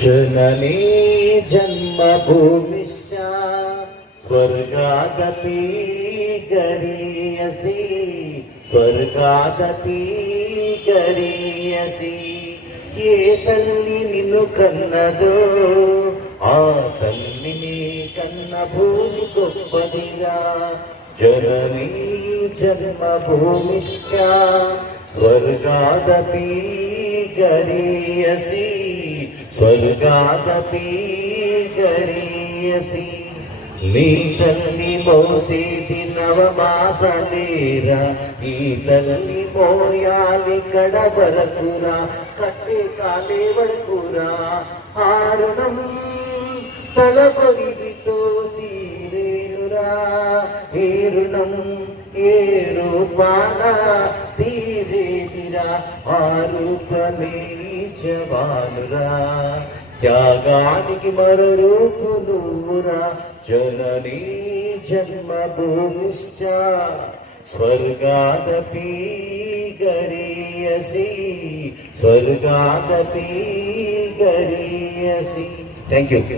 जननी जन्मभूमिश्च स्वर्गादपि गरीयसि స్వర్గాదపి గరీయసి ఏ తల్లి నిన్ను కన్నదో ఆ తల్లిని కన్న భూమి గొప్పదిరా జననీ జన్మభూమిశ్చ స్వర్గాదపి గరీయసి స్వర్గాదపి గరీయసి నీ తల్లి మోసేది నవమాసలేరా ఈ తల్లి మోయాలి కడ వరకురా కట్టే కాలే వరకురా. ఆరుణం తల కొరిగితో తీరేనురా. ఏ రుణం ఏ రూపాన తీరేదిరా ఆ రూపమే జవానురా త్యాగానికి మరో రూపు నువ్వురా జననీ జన్మభూమిశ్చ స్వర్గాదపి గరీయసి స్వర్గాదపి గరీయసి థ్యాంక్ యూ